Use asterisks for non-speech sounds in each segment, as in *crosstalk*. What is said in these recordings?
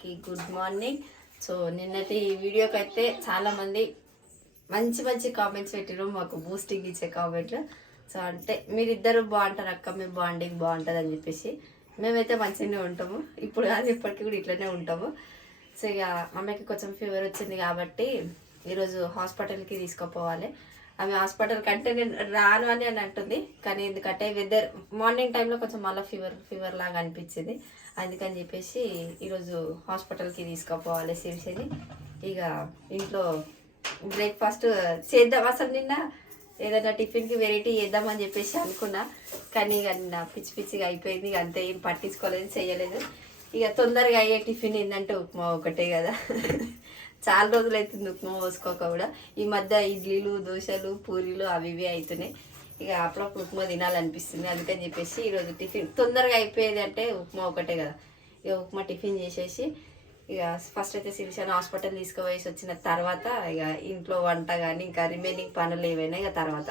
అందరికీ good morning. So నిన్నటి వీడియోకి అయితే చాలామంది మంచి మంచి కామెంట్స్ పెట్టారు మాకు బూస్టింగ్ ఇచ్చే కామెంట్లు సో అంటే మీరిద్దరు బాగుంటారు అక్క మీ బాండింగ్ బాగుంటుంది అని చెప్పేసి. మేమైతే మంచిగానే ఉంటాము. ఇప్పుడు కాదు ఇప్పటికీ కూడా ఇట్లనే ఉంటాము. సో ఇక అమ్మకి కొంచెం ఫీవర్ వచ్చింది కాబట్టి ఈరోజు హాస్పిటల్కి తీసుకుపోవాలి. ఆమె హాస్పిటల్ కంటే నేను రాను అని అని అంటుంది. కానీ ఎందుకంటే వెదర్ మార్నింగ్ టైంలో కొంచెం మళ్ళీ ఫీవర్ ఫీవర్ లాగా అనిపించింది. అందుకని చెప్పేసి ఈరోజు హాస్పిటల్కి తీసుకుపోవాలి శిరిసిని ఇక ఇంట్లో బ్రేక్ఫాస్ట్ చేద్దాం అసలు నిన్న. ఏదైనా టిఫిన్కి వెరైటీ చేద్దామని చెప్పేసి అనుకున్నా. కానీ ఇక నిన్న పిచ్చి పిచ్చిగా అయిపోయింది. ఇక అంతే ఏం పట్టించుకోలేదు చేయలేదు. ఇక తొందరగా అయ్యే టిఫిన్ ఏంటంటే ఉప్మా ఒకటే కదా. చాలా రోజులు అవుతుంది ఉప్మా పోసుకోక కూడా. ఈ మధ్య ఇడ్లీలు దోశలు పూరీలు అవి ఇవి అవుతున్నాయి ఇక అప్పుడప్పుడు ఉప్మా తినాలనిపిస్తుంది. అందుకని చెప్పేసి ఈరోజు టిఫిన్ తొందరగా అయిపోయేది అంటే ఉప్మా ఒకటే కదా. ఇక ఉప్మా టిఫిన్ చేసేసి ఇక ఫస్ట్ అయితే సిరిసాన్ హాస్పిటల్ తీసుకుపోయేసి వచ్చిన తర్వాత ఇక ఇంట్లో వంట కానీ ఇంకా రిమైనింగ్ పనులు ఏవైనా ఇక తర్వాత.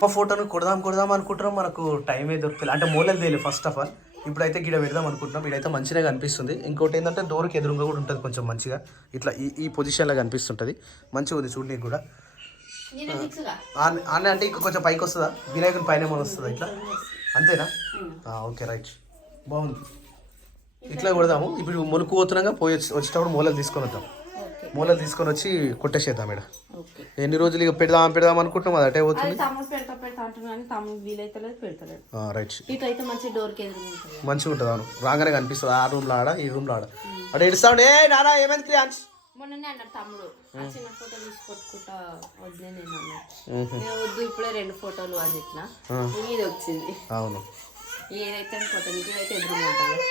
మా ఫోటోను కొడదాం కొడదాం అనుకుంటున్నాం. మనకు టైమే దొరకలేదు. అంటే మూలలు తెలియదు ఫస్ట్ ఆఫ్ ఆల్ ఇప్పుడైతే గిడ పెడదాం అనుకుంటున్నాం. ఇడైతే మంచిగా కనిపిస్తుంది. ఇంకోటి ఏంటంటే డోర్కి ఎదురుగా కూడా ఉంటుంది కొంచెం మంచిగా. ఇట్లా ఈ ఈ పొజిషన్లో కనిపిస్తుంటుంది. మంచిగా ఉంది చూడడానికి కూడా. ఆన్- ఆన్ అంటే ఇంకా కొంచెం పైకి వస్తుందా? వినాయకుని పైన ఏమైనా వస్తుందా ఇట్లా? అంతేనా? Okay right. బాగుంది. ఇట్లా కొడదాము. ఇప్పుడు మొలుకు పోతున్నాగా పోయి వచ్చి- వచ్చేటప్పుడు మూలలు తీసుకొని వద్దాం. మూలలు తీసుకొని వచ్చి కొట్టేసేద్దాం ఇక్కడ ఎన్ని రోజులు ఇక పెడదాం పెడదాం అనుకుంటున్నాం అది అటే పోతుంది. రైట్. మంచిగా ఉంటుంది అవును. రాగానే కనిపిస్తుంది ఆ రూమ్లో ఆడ ఈ రూమ్లో ఆడ. అక్కడ ఏడుస్తాడు ఏ నానా ఏమైంది క్రియాన్స్ మొన్ననే అన్నాడు తమ్ముడు. చిన్న ఫోటో తీసి కొట్టుకుంటా వద్దే నేను వద్దు ఇప్పుడే రెండు ఫోటోలు అని చెప్పిన. ఇది వచ్చింది. అవును. ఏదైతే ఫోటో ఇదైతే ఎదురుగా ఉంటుంది.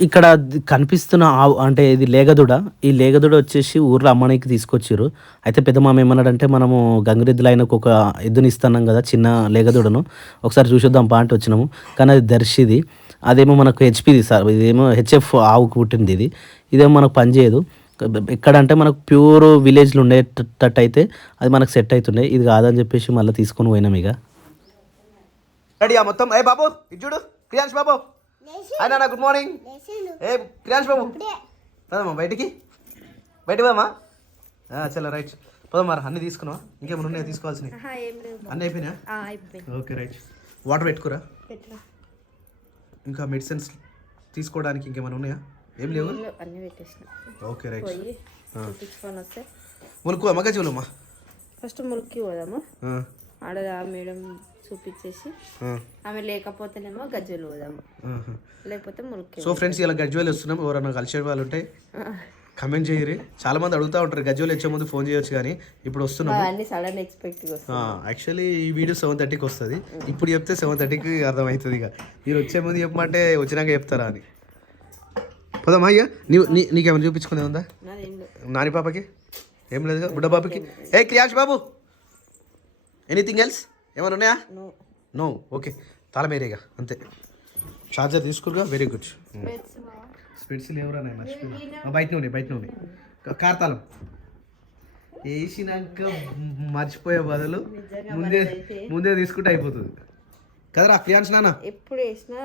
ఇక్కడ కనిపిస్తున్న ఆవు అంటే ఇది లేగదుడ. ఈ లేగదుడ వచ్చేసి ఊర్లో అమ్మనికి తీసుకొచ్చారు అయితే పెద్ద మామ ఏమన్నాడంటే మనము గంగిరెద్దులు ఆయనకు ఒక ఎద్దుని ఇస్తున్నాం కదా చిన్న లేగదుడను. ఒకసారి చూసొద్దాం పా అంటే వచ్చినాము. కానీ అది దర్శిది. అదేమో మనకు హెచ్పిది సార్. ఇదేమో హెచ్ఎఫ్ ఆవుకు పుట్టింది ఇది. ఇదేమో మనకు పనిచేయదు. ఎక్కడంటే మనకు ప్యూర్ విలేజ్లో ఉండేటట్టు అయితే అది మనకు సెట్ అవుతుండే ఇది కాదని చెప్పేసి మళ్ళీ తీసుకొని పోయినాం ఇక. రెడీయా మొత్తం. ఏ బాబు ఇటు చూడు. క్రియాన్స్ బాబు. ఆయన నా గుడ్ మార్నింగ్. ఏ క్రియాన్స్ బాబు. పదమ్మా బయటికి? బయటికి పోదమ్మా చలో రైట్. పోదమ్మా అన్ని తీసుకున్నావా? ఇంకేమైనా ఉన్నాయా తీసుకోవాల్సినవి? అన్నీ అయిపోయినా అయిపోయింది ఓకే రైట్. వాటర్ పెట్టుకురా. ఇంకా మెడిసిన్స్ తీసుకోవడానికి ఇంకేమైనా ఉన్నాయా? ఏం లేవు? అన్నీ పెట్టేసిన. Okay right. పోయి వస్తే. మునుకు అమ్మ గజులమ్మా ఫస్ట్ మురికి పోదాము? ఆడ మేడం చూపించేసి ఆమె లేకపోతేనేమో గజ్జలు పోదాము. లేకపోతే మురికి సో ఫ్రెండ్స్ ఇలా గజ్వేల్ వస్తున్నాం. ఎవరైనా కలిసే వాళ్ళు ఉంటే కమెంట్ చేయరు. చాలా మంది అడుగుతూ ఉంటారు గజ్వేల్ వచ్చే ముందు ఫోన్ చేయొచ్చు కానీ ఇప్పుడు వస్తున్నాం అన్ని సడన్ ఎక్స్పెక్ట్గా వస్తాయి యాక్చువల్లీ ఈ వీడియో సెవెన్ థర్టీకి వస్తుంది. ఇప్పుడు చెప్తే సెవెన్ థర్టీకి అర్థమవుతుంది ఇక. మీరు వచ్చే ముందు చెప్పమంటే వచ్చినాక చెప్తారా అని. పోదామా అయ్యా? నీవు నీ నీకేమైనా చూపించుకునే ఉందా? లేదు నాని పాపకి? ఏం లేదుగా? బుడ్డ పాపకి? ఏ క్రియాష్ బాబు! ఎనీథింగ్ ఎల్స్ ఏమైనా ఉన్నాయా? నో నో ఓకే తాళమేరేగా అంతే. చార్జర్ తీసుకురుగా. వెరీ గుడ్ స్పెట్స్ లేవురా నేను మర్చిపోయినా బయటనే ఉన్నాయి బయటనే ఉన్నాయి క- కార్ తాళం. వేసినాక మర్చిపోయే బదులు ముందే ముందే తీసుకుంటే అయిపోతుంది. కదరా క్రియాన్స్ నాన్న? ఎప్పుడు వేసినా?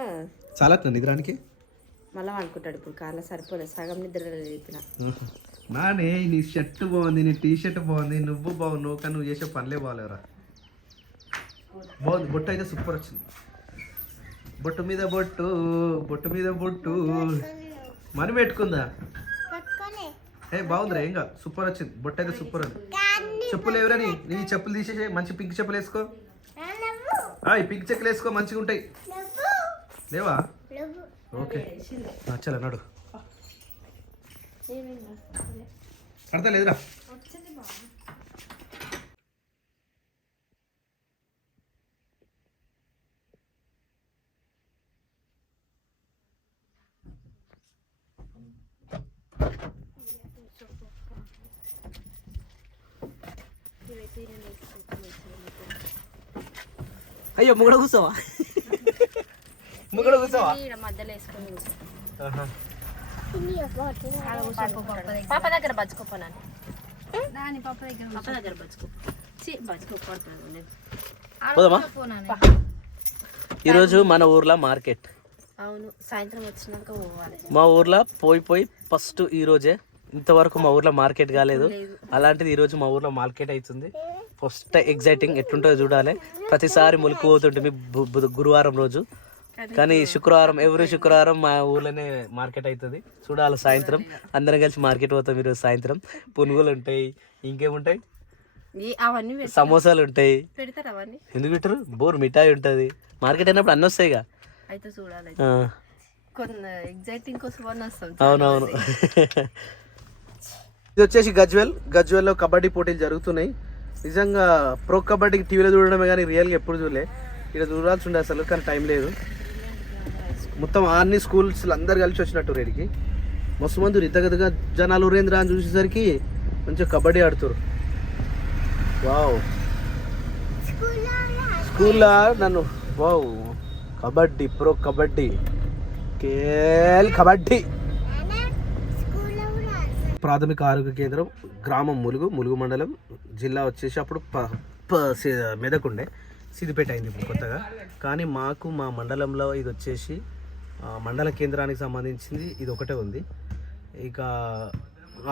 చాలా నిద్రానికి? మళ్ళీ అనుకుంటాడు ఇప్పుడు కార్లో సరిపోలేదు సగం నిద్ర చెప్పిన. *laughs* నానే నీ షర్ట్ బాగుంది నీ టీ షర్ట్ బాగుంది నువ్వు బాగున్నావు కానీ నువ్వు చేసే పనులే బాగాలేవురా బాగుంది బొట్టు అయితే సూపర్ వచ్చింది. బొట్టు మీద బొట్టు బొట్టు మీద బొట్టు. మని పెట్టుకుందా? ఏ బాగుందిరా ఏం కాదు సూపర్ వచ్చింది బొట్టు అయితే సూపర్ ఉంది. చెప్పులు ఎవరని నీ చెప్పులు తీసేసే మంచి పింక్ చెప్పులు వేసుకో. ఆ, ఈ పింక్ చెప్పులు వేసుకో మంచిగా ఉంటాయి లేవా? ఓకే. చలో నడు. పడతా లేదురా అయ్యో ముగడ కూర్చోవా? ముగ్గురు కూర్చోవా? ఈడ మధ్యలో వేసుకొని కూర్చో. ఆడ కూర్చో. పాప దగ్గర బతుకోపోనాను దాని పాప దగ్గర పాప దగ్గర ఈరోజు మన ఊర్లో మార్కెట్. అవును సాయంత్రం వచ్చినాక పోవాలి. మా ఊర్లో పోయి పోయి ఫస్ట్ ఈ రోజే ఇంతవరకు మా ఊర్లో మార్కెట్ కాలేదు. అలాంటిది ఈ రోజు మా ఊర్లో మార్కెట్ అవుతుంది ఫస్ట్ ఎగ్జైటింగ్ ఎట్లుంటుందో చూడాలి. ప్రతిసారి ములికి పోతుంటుంది గురువారం రోజు. కానీ శుక్రవారం ఎవ్రీ శుక్రవారం మా ఊర్లోనే మార్కెట్ అవుతుంది చూడాలి సాయంత్రం. అందరం కలిసి మార్కెట్ పోతాం ఈరోజు సాయంత్రం. పునుగులు ఉంటాయి ఇంకేముంటాయి సమోసాలు ఉంటాయి. ఎందుకు పెట్టరు? బోర్ మిఠాయి ఉంటుంది. మార్కెట్ అయినప్పుడు అన్నీ వస్తాయిగా అవునవును. *laughs* ఇది వచ్చేసి గజ్వెల్. గజ్వెల్లో కబడ్డీ పోటీలు జరుగుతున్నాయి. నిజంగా ప్రో కబడ్డీకి టీవీలో చూడడమే కానీ రియల్గా ఎప్పుడు చూడలే. ఇక్కడ చూడాల్సి ఉండే అసలు కానీ టైం లేదు. మొత్తం అన్ని స్కూల్స్ అందరు కలిసి వచ్చినట్టు రేడికి మస్తు మంది రితగతగా జనాలు ఉరేంద్ర అని చూసేసరికి మంచిగా కబడ్డీ ఆడుతారు. వావ్. స్కూల్లో నన్ను వావ్. కబడ్డీ ప్రో కబడ్డీ. కేల్ కబడ్డీ. ప్రాథమిక ఆరోగ్య కేంద్రం గ్రామం ములుగు ములుగు మండలం. జిల్లా వచ్చేసి అప్పుడు ప- ప- సి- సిద్దిపేట అయింది ఇప్పుడు కొత్తగా. కానీ మాకు మా మండలంలో ఇది వచ్చేసి మండల కేంద్రానికి సంబంధించింది ఇది ఒకటే ఉంది. ఇక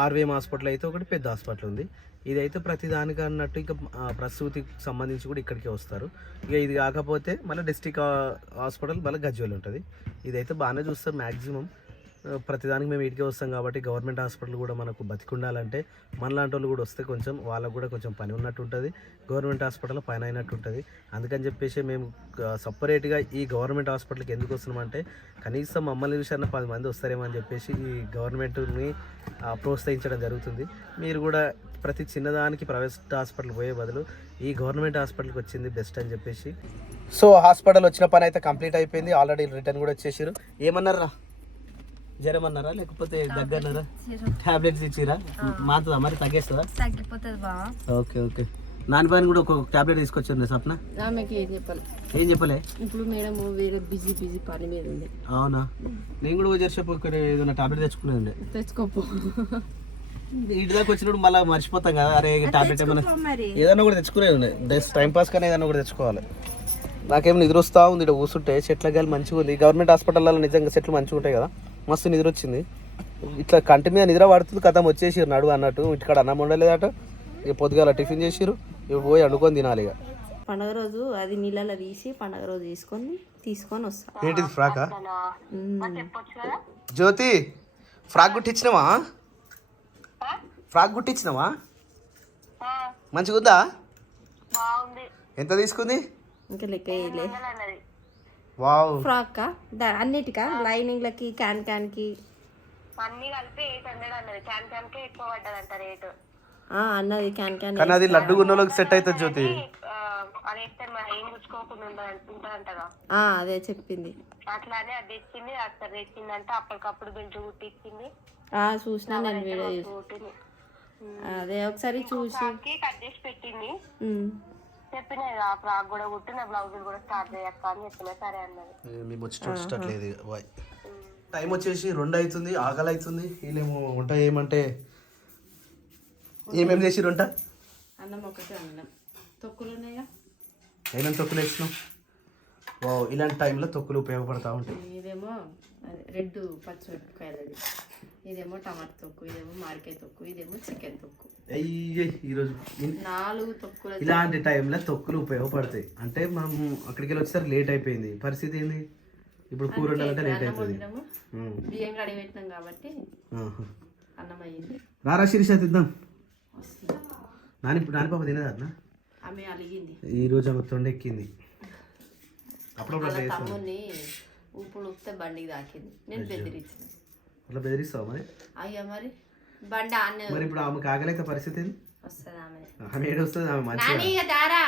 ఆర్వీఎం హాస్పిటల్ అయితే ఒకటి పెద్ద హాస్పిటల్ ఉంది. ఇదైతే ప్రతి దానికి అన్నట్టు ఇక ప్రసూతికి సంబంధించి కూడా ఇక్కడికే వస్తారు. ఇక ఇది కాకపోతే మళ్ళీ డిస్టిక్ హాస్పిటల్ మళ్ళీ గజ్వేల్ ఉంటుంది. ఇదైతే బాగానే చూస్తారు మ్యాక్సిమం ప్రతిదానికి మేము ఇటుకే వస్తాం కాబట్టి గవర్నమెంట్ హాస్పిటల్ కూడా మనకు బతికుండాలంటే మనలాంటి వాళ్ళు కూడా వస్తే కొంచెం వాళ్ళకు కూడా కొంచెం పని ఉన్నట్టు ఉంటుంది గవర్నమెంట్ హాస్పిటల్ పని అయినట్టు ఉంటుంది. అందుకని చెప్పేసి మేము సపరేట్గా ఈ గవర్నమెంట్ హాస్పిటల్కి ఎందుకు వస్తున్నామంటే కనీసం మమ్మల్ని చూసిన పది మంది వస్తారేమో అని చెప్పేసి ఈ గవర్నమెంట్ని ప్రోత్సహించడం జరుగుతుంది. మీరు కూడా ప్రతి చిన్నదానికి ప్రైవేట్ హాస్పిటల్ పోయే బదులు ఈ గవర్నమెంట్ హాస్పిటల్కి వచ్చింది బెస్ట్ అని చెప్పేసి. సో హాస్పిటల్ వచ్చిన పని అయితే కంప్లీట్ అయిపోయింది. ఆల్రెడీ రిటర్న్ కూడా వచ్చేసారు ఏమన్నారా జ్వరం అన్నారా లేకపోతే దగ్గరన్నారా? టాబ్లెట్స్ ఇచ్చిరా? మాతుందా మరి? తగ్గేస్తుందా? తగ్గిపోతుంది బా. Okay okay. నాని పైన కూడా ఒక టాబ్లెట్ తీసుకొచ్చారు సప్న ఆమెకి ఏం చెప్పాలి? ఏం చెప్పలే? ఇప్పుడు మేడం వేరే బిజీ బిజీ పని మీద ఉంది. అవునా? నేను కూడా జర్సేపు ఇక్కడ ఏదైనా టాబ్లెట్ తెచ్చుకునేది ఉండే తెచ్చుకోపో. ఇంటి దాకా వచ్చినప్పుడు మళ్ళీ మర్చిపోతాం కదా. అరే టాబ్లెట్ ఏమైనా ఏదైనా కూడా తెచ్చుకునేది ఉండే జస్ట్ టైం పాస్ కానీ ఏదైనా కూడా తెచ్చుకోవాలి. నాకేం నిద్ర వస్తూ ఉంది ఇక్కడ కూర్చుంటే. చెట్ల గాలి మంచిగా ఉంది. గవర్నమెంట్ హాస్పిటల్లో నిజంగా చెట్లు మంచిగా ఉంటాయి కదా. మస్తు నిద్ర వచ్చింది. ఇట్లా కంటి మీద నిద్ర పడుతుంది కథం వచ్చేసిరు నడువు అన్నట్టు. ఇంటికాడ అన్నం ఉండలేదట ఇక పొద్దుగాల టిఫిన్ చేసిరు ఇప్పుడు పోయి వండుకొని తినాలి ఇక. పండగ రోజు అది నీళ్ళలో తీసి పండగ రోజు తీసుకొని తీసుకొని వస్తా. ఏంటిది ఫ్రాకా. జ్యోతి ఫ్రాక్ కుట్టించినవా ఫ్రాక్ కుట్టించినవా మంచిగా ఉందా ఎంత తీసుకుంది? ఇంకా లెక్క వేయలే వావ్. ఫ్రాక్ అన్నిటికా? లైనింగ్లకి క్యాన్ క్యాన్కి అన్ని కలిపి ఎయిట్ హండ్రెడ్ అన్నది. క్యాన్ క్యాన్ కే ఎక్కువ పడ్డదంట రేటు. ఆ, అన్నది క్యాన్ క్యాన్ కానీ అది లడ్డు గున్నోళ్ళకి సెట్ అవుతుంది జ్యోతి. అది వేస్తే మరి ఏం గుచ్చుకోకుండా ఉంటదంటగా. ఆ, అదే చెప్పింది. అట్లానే అది తెచ్చింది అక్కడ తెచ్చిందంటే అప్పటికప్పుడు బెల్ట్ కుట్టించింది. ఆ చూసినా నేను వీడియో అదే ఒకసారి చూసి. కట్ చేసి పెట్టింది. చెప్పిన ఆ ఫ్రాక్ కూడా కుట్టి నా బ్లౌజులు కూడా స్టార్ట్ చేయక్క అని చెప్పిన. సరే అన్నది. మేము వచ్చి బాయ్. టైం వచ్చేసి రెండు అవుతుంది ఆకలి అవుతుంది. వీళ్ళేమో వంట ఏమంటే ఏమేమి చేసి వంట? అన్నం ఒకటే అన్నం. తొక్కులు ఉన్నాయిగా ఏమేమి తొక్కులు వేసినాం వావ్ ఇలాంటి టైంలో తొక్కులు ఉపయోగపడతా ఉంటాయి. ఇదేమో అదే రెడ్ పచ్చిమిరపకాయలది. ఇదేమో టమాటా తొక్కు ఇదేమో మామిడికాయ తొక్కు ఇదేమో చికెన్ తొక్కు. అయ్యే ఈరోజు నాలుగు తొక్కుల ఇలాంటి టైంలో తొక్కులు ఉపయోగపడతాయి. అంటే మనం అక్కడికి వెళ్ళి వచ్చేసరికి లేట్ అయిపోయింది. పరిస్థితి ఏంది? ఇప్పుడు కూర ఉండాలంటే లేట్ ఉమ్. బియ్యం కడిగి పెట్టినాం కాబట్టి. అన్నం అయ్యింది రారా శిరీష తిద్దాం నాని నాని పాప తినేదా అన్న? ఆమె అలిగింది. ఈ రోజు ఆమె తొండ ఎక్కింది అప్పుడప్పుడు తమ్ముడిని ఉప్పుడు ఉప్తే బండికి తాకింది. నేను బెదిరించిన. అట్లా బెదిరిస్తావా మరి? అయ్యా మరి. బండి ఆనే మరి ఇప్పుడు ఆమె కాగలైతే పరిస్థితి ఏంది? వస్తుంది ఆమె. ఆమె ఏడు వస్తుంది? ఆమె మంచిగా? నాని ఇక దారా.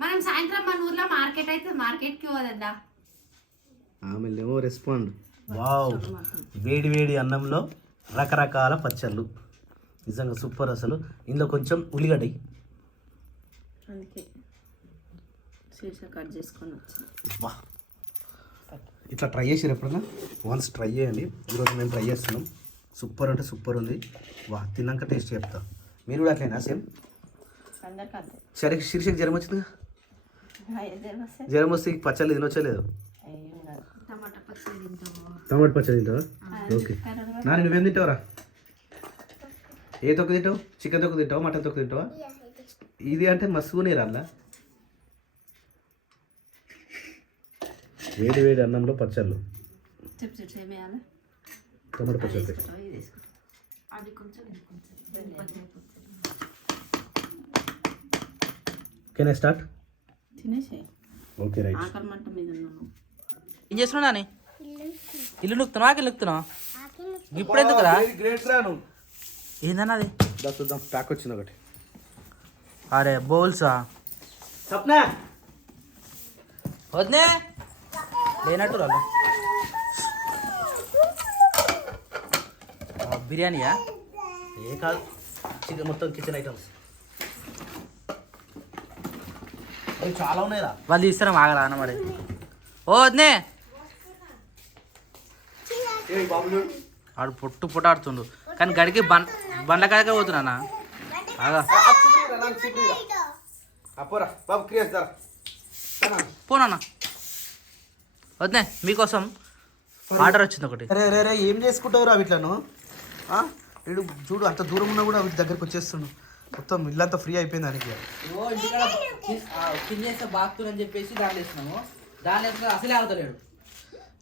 మనం సాయంత్రం మన ఊర్లో మార్కెట్ అయితే మార్కెట్కి పోదద్దా ఆమె ఏమో రెస్పాండ్ వావ్. వేడి వేడి అన్నంలో రకరకాల పచ్చళ్ళు. నిజంగా సూపర్ అసలు. ఇందులో కొంచెం ఉల్లిగడ్డ అందుకే శీర్ష కట్ చేసుకొని వచ్చింది వా. ఇట్లా ట్రై చేసారు ఎప్పుడన్నా? వన్స్ ట్రై చేయండి. ఈరోజు మేము ట్రై చేస్తున్నాం. సూపర్ అంటే సూపర్ ఉంది. వా తిన్నాక టేస్ట్ చెప్తా. మీరు కూడా అట్లేనా సేమ్? సరే శీర్షకి జ్వరం వచ్చిందిగా జ్వరం వస్తే పచ్చళ్ళు తినొచ్చలేదు? టమాటా పచ్చడి తింటావా? ఓకే నాని నువ్వేం తింటావురా? ఏ తొక్క తింటావు? చికెన్ తొక్క తింటావా? మటన్ తొక్క తింటావా? ఇది అంటే మస్తుగానే రాళ్ళ వేడి వేడి అన్నంలో పచ్చళ్ళు. టమాటా పచ్చడి ఇది వేసుకో అది కొంచెం ఇది కొంచెం పచ్చడి కెన్ ఐ స్టార్ట్ తినేసే ఓకే రైట్ ఏం చేస్తున్నావు నాని? ఇల్లు నొక్కుతున్నావు ఆకలి నొక్కుతున్నావు ఇప్పుడు ఎందుకురా గ్రేట్ రాను ఏందన్నా అది? చూద్దాం ప్యాక్ వచ్చింది ఒకటి. అరే బౌల్సా? సప్నా వద్దే లేనట్టు ఆ, బిర్యానీయా? ఏ కాదు. చికెన్ మొత్తం కిచెన్ ఐటమ్స్ చాలా ఉన్నాయిరా. వాళ్ళు ఇస్తారా ఆగరా అన్న మరి. ఓ వద్దే ఆడు పొట్టు పొట్టు ఆడుతుండు. కానీ గడికి బండ్ బండ్ల కాడకే పోతున్నా ఆగా. అపోరా వద్దే మీకోసం ఆర్డర్ వచ్చింది ఒకటి. అరే అరే అరే ఏం చేసుకుంటావు రా వీటిలను? వీడు చూడు అంత దూరం ఉన్నా కూడా వీటి దగ్గరకు వచ్చేస్తుండు మొత్తం ఇల్లంతా ఫ్రీ అయిపోయింది దానికి కింద వేస్తే బాగుతుందని చెప్పేసి దాని అసలే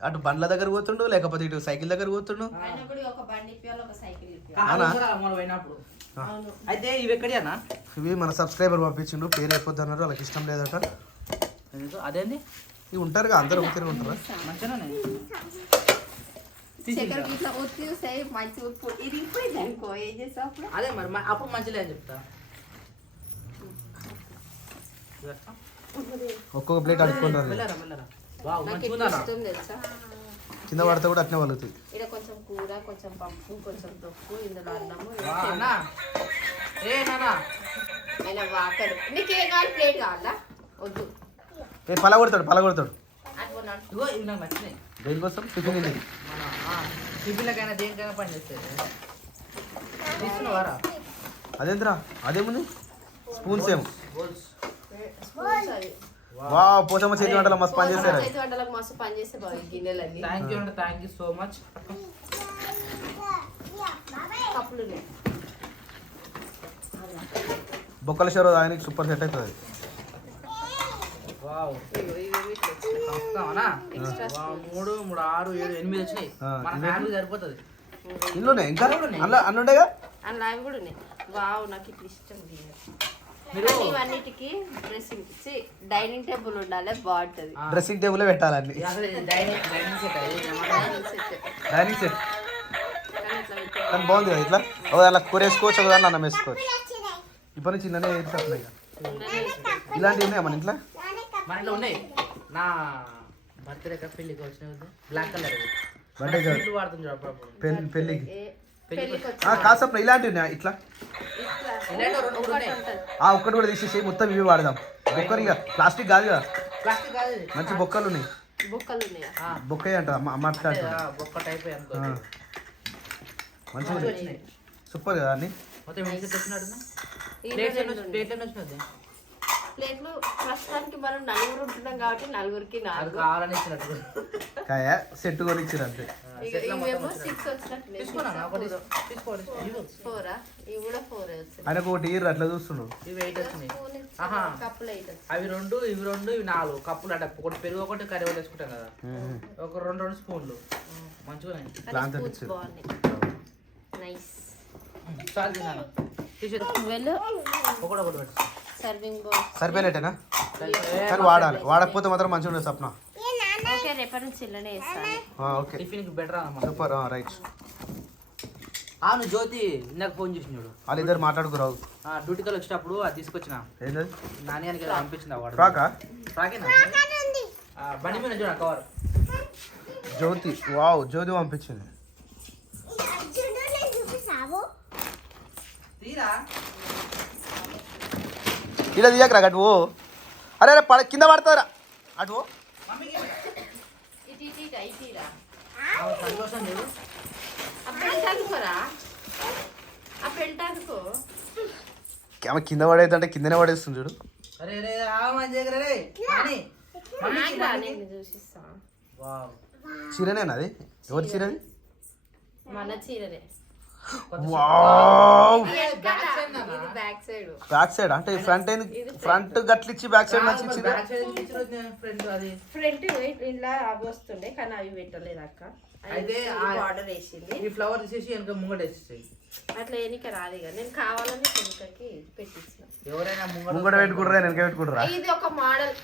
అటు బండ్ల దగ్గర పోతుండు లేకపోతే ఇటు సైకిల్ దగ్గర పోతుండు? ఆయన కూడా ఒక బండి ఇప్పియాలి ఒక సైకిల్ ఇప్పియాలి. మనం పోయినప్పుడు. అయితే ఇవి ఎక్కడి అన్న ఇవి మన సబ్స్క్రైబర్ పంపించిండు పేరు అయిపోద్ది అన్నారు వాళ్ళకి ఇష్టం లేదట. అదేంది? ఇవి ఉంటారుగా అందరూ ఒకరు ఉంటారా? ఏం అదే మరి అప్పుడు మంచిలే అని చెప్తా. ఒక్కొక్క ప్లేట్ అడుక్కుంటారు. కింద పడితే కూడా అట్నే వలుగుతుంది ఇక్కడ కొంచెం కూర కొంచెం పప్పు కొంచెం తొక్కు ఇందులో అన్నము అన్నా. ఏ నానా ఆయన వాకడు నీకేం కావాలి? ప్లేట్ కావాలా? వద్దు. ఏ పల కొడతాడు పల కొడతాడు. అనుకున్నాను ఇగో ఇవి నాకు నచ్చినాయి. దేనికోసం? టిఫిన్ ఇది టిఫిన్లకైనా దేనికైనా పని తీసుకున్నావారా? అదేంద్రా? అదేముంది? స్పూన్స్ ఏమో. వా పోచమ్మ చేతి వంటలో మస్తు పని చేశారు చేతి వంటలకు మస్తు పని చేస్తే బాగా ఈ గిన్నెలన్నీ. థ్యాంక్ యూ అండి థ్యాంక్ యూ సో మచ్ కప్పులు. బొక్కల షోర్ ఆయనకి సూపర్ సెట్ అవుతుంది. వావ్. మూడు మూడు ఆరు ఏడు ఎనిమిది వచ్చినాయి. ఆ, మన ఎనిమిది? ఫ్యామిలీ సరిపోతుంది. ఇంట్లోనే ఇంకా? అందులో అన్న ఉండేగా? అందులో అవి కూడా ఉన్నాయి. వావ్ నాకు ఇట్లా ఇష్టం మీరు ఇవన్నిటికి డ్రెస్సింగ్ డైనింగ్ టేబుల్ ఉండాలి బాగుంటది. డ్రెస్సింగ్ టేబుల్ పెట్టాలండి డైనింగ్ డైనింగ్ సెట్ అది డైనింగ్ సెట్. Dining set. కానీ బాగుంది కదా ఇట్లా? దాంట్లో కూర వేసుకోవచ్చు అన్నం వేసుకోవచ్చు. ఇప్పటి నుంచి చిన్ననే వేసేస్తున్నాయి ఇలాంటివి ఉన్నాయా మన ఇంట్లో? మన ఇంట్లో ఉన్నాయి. నా బర్త్డే పెళ్ళికి వచ్చిన బ్లాక్ కలర్. పెళ్ళి వాడుతుంది అప్పుడప్పుడు. పెళ్ళికి. ఇలాంటివి ఉన్నాయా. ఇట్లా. ఒక్కటి కూడా తీసేసి మొత్తం ఇవి వాడదాం. బొక్కలు ఇక. ప్లాస్టిక్ కాదు కదా. మంచి బొక్కలు ఉన్నాయి. బుక్కలు ఉన్నాయా? ఆ, బొక్క అంట. మంచిగా సూపర్ కదా అన్ని? ప్లేట్లు ప్రస్తుతానికి మనం నలుగురు ఉంటున్నాం కాబట్టి నలుగురికి నాలుగు. కావాలని ఇచ్చినట్టు. కాయ సెట్ ఇక ఇవేమో సిక్స్ వచ్చినట్టు ఇవి ఫోరా ఇవి కూడా ఫోర్ ఒకటి ఇయర్ అట్లా చూస్తుండు. ఇవి ఎయిట్ వచ్చినాయి. కప్పులు ఎయిట్ అవి రెండు ఇవి రెండు ఇవి నాలుగు కప్పులు అంటే ఒకటి పెరుగు ఒకటి కర్రీ ఒకటి వేసుకుంటాం కదా. ఒక రెండు రెండు స్పూన్లు. మంచిగా. కానీ నైస్ ఒకటి ఒకటి పెట్టు. సరిపోయినట్టేనా? కానీ వాడాలి. వాడకపోతే మాత్రం మంచిగా ఉండదు సప్న ఓకే. టిఫిన్కి బెటర్ సూపర్ రైట్ అవును జ్యోతి ఇందాక ఫోన్ చేసింది చూడు. వాళ్ళిద్దరు మాట్లాడుకురావు ఆ, డ్యూటీకి వెళ్ళి వచ్చేటప్పుడు అది తీసుకొచ్చిన. ఏంటది నాని అని కదా పంపించింది వాడు. ఫ్రాకా ఫ్రాకేనా ఆ, బండి మీద చూడ కవర్ జ్యోతి వావ్ జ్యోతి పంపించింది. తీరా? ఇలా తీయకరా అటు ఓ అరే అరే పడ కింద పడతారా అటు ఆమె కింద పడేదంటే కిందనే పడేస్తుంది చూడు. చీరనేనా అది? ఎవరి చీరది? మన చీరనే. ఇది బ్యాక్ సైడ్. బ్యాక్ సైడ్ అంటే ఫ్రంట్ ఫ్రంట్ గట్లిచ్చి బ్యాక్ సైడ్ నుంచి ఇచ్చింది ఫ్రెండ్ అది. ఫ్రంట్ ఇలా అవి వస్తుండే కానీ అవి పెట్టలేదు అక్క. అయితే ఆ- ఆర్డర్ వేసింది. ఈ ఫ్లవర్ తీసేసి వెనక ముంగట వేసేసాయి. అట్లా ఎన్నిక రాదు ఇక. నేను కావాలని వెనుకకి పెట్టించిన ఎవరైనా ముంగడ పెట్టుకుంటారా వెనక పెట్టుకుంటారా? ఇది ఒక మోడల్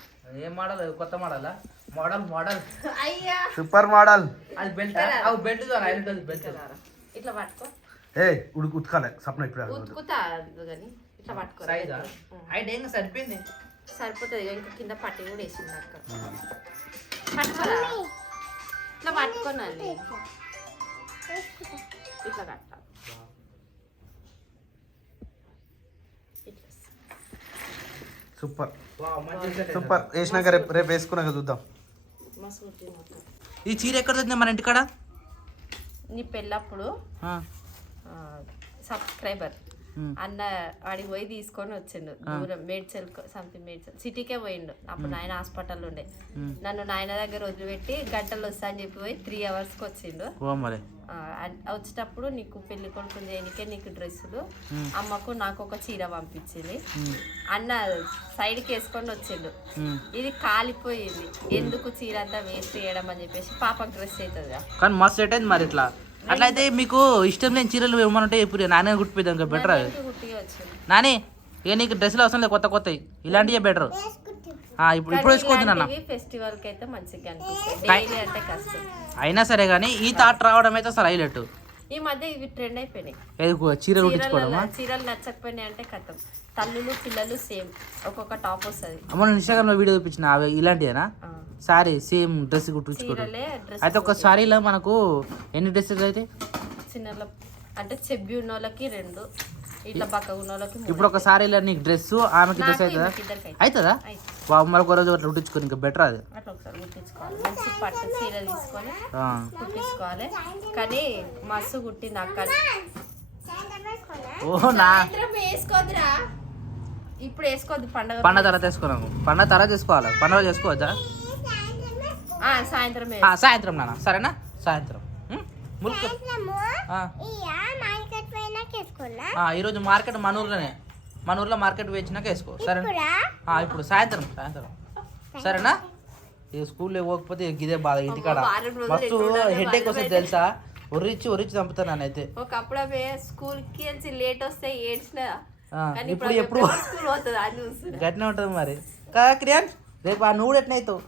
ఏ మోడల్ కొత్త మోడలా మోడల్ మోడల్ అయ్యా. సూపర్ మోడల్ అది బెల్ట్ అవి బెల్ట్ ద్వారా ఐదు బెల్ట్ ఇట్లా పట్టుకో. ఏ ఉడుకు ఉతకాలి. సప్న ఇప్పుడు ఉతుకుతా కానీ ఇట్లా పట్టుకో సైజా? అయితే ఇంకా సరిపోయింది. సరిపోతుంది ఇక కింద పట్టి కూడా వేసింది అక్క. పట్టుకోరా. ఇట్లా పట్టుకోనండి ఇట్లా కట్ట. ఇట్లా సూపర్ సూపర్. వేసినాక రేపు రేపు వేసుకున్నాక చూద్దాం. ఈ చీర ఎక్కడ మన ఇంటికాడ? నీ పెళ్ళప్పుడు. సబ్స్క్రైబర్ అన్న వాడికి పోయి తీసుకొని వచ్చిండు. దూరం మేడ్చల్ సంథింగ్ మేడ్చల్. సిటీకే పోయిండు. అప్పుడు నాయన హాస్పిటల్ ఉండే. నన్ను నాయన దగ్గర వదిలిపెట్టి గంటలు వస్తా అని చెప్పి పోయి త్రీ అవర్స్కి వచ్చిండు. వచ్చేటప్పుడు నీకు పెళ్ళి కొడుకు దేనికే నీకు డ్రెస్సులు. అమ్మకు నాకు ఒక చీర పంపించింది. అన్న సైడ్కి వేసుకొని వచ్చిండు. ఇది కాలిపోయింది. ఎందుకు చీర అంతా వేస్ట్ చేయడం అని చెప్పేసి పాపకు డ్రెస్ అవుతుంది కానీ మస్తు మరి ఇట్లా. అట్లయితే మీకు ఇష్టం లేని చీరలు ఏమన్నా ఉంటే ఇప్పుడు నానే కుట్టిపోయింది ఇంకా బెటర్ నాని ఇక నీకు డ్రెస్సులు అవసరం లేదు కొత్త కొత్తవి. ఇలాంటివే బెటర్ ఇప్పుడు ఇప్పుడు వేసుకోవద్దు నాన్న. ఫెస్టివల్కి అయితే మంచిగా అంటే కష్టం. అయినా సరే కానీ ఈ థాట్ రావడం అయితే అసలు హైలైట్ ఈ మధ్య ఇవి ట్రెండ్ అయిపోయినాయి. ఏది కు- చీర కుట్టించుకోవడమా? చీరలు చీరలు నచ్చకపోయినాయి అంటే కథం. తల్లులు పిల్లలు సేమ్. ఒక్కొక్క టాప్ వస్తుంది. అమ్మ నేను ఇన్స్టాగ్రామ్లో వీడియో చూపించిన అవి ఇలాంటిదేనా సారీ సేమ్ డ్రెస్ కుట్టించుకోవడం. అయితే ఒక సారీలో మనకు ఎన్ని డ్రెస్సెస్ అయితే? చిన్న అంటే చెబ్బి ఉన్న వాళ్ళకి రెండు ఇట్లా పక్క ఉన్న వాళ్ళకి. ఇప్పుడు ఒక సారీలో నీకు డ్రెస్ ఆమెకి డ్రెస్ అవుతుందా. అవుతుందా. వా, మరొక రోజు అట్లా కుట్టించుకో ఇంకా బెటర్ అది. అట్లా ఒకసారి కుట్టించుకోవాలి. మంచి పట్టు చీర తీసుకొని. కుట్టించుకోవాలి. కానీ మస్తు కుట్టింది అక్కడ ఓ నా. సాయంత్రం వేసుకోద్దురా. ఇప్పుడు వేసుకోవద్దు పండగ పండగ తర్వాత వేసుకున్నాము పండగ తర్వాత చేసుకోవాలి పండగ చేసుకోవచ్చా ఆ, సాయంత్రం ఆ, సాయంత్రం నాన్న. సరేనా? సాయంత్రం? ముల్క్. ఈరోజు మార్కెట్ మన ఊర్లోనే మన ఊర్లో మార్కెట్ వేసినాక వేసుకో. సరేనా? ఆ, ఇప్పుడు సాయంత్రం సాయంత్రం. సరేనా? ఈ స్కూల్లో పోకపోతే ఇదే బాధ ఇంటికాడ. మస్తు ఎట్లుండాలో హెడ్ఏక్ వస్తుంది. తెలుసా? ఒర్రిచ్చి ఒర్రిచ్చి చంపుతాను నేనైతే. ఒకప్పుడు స్కూల్కి వెళ్ళి లేట్ వస్తే ఏడ్చిన. ఇప్పుడు ఎప్పుడు స్కూల్ గట్టినే ఉంటుంది మరి. కదా క్రియాన్ రేపు ఆ నువ్వు ఎట్నవుతావు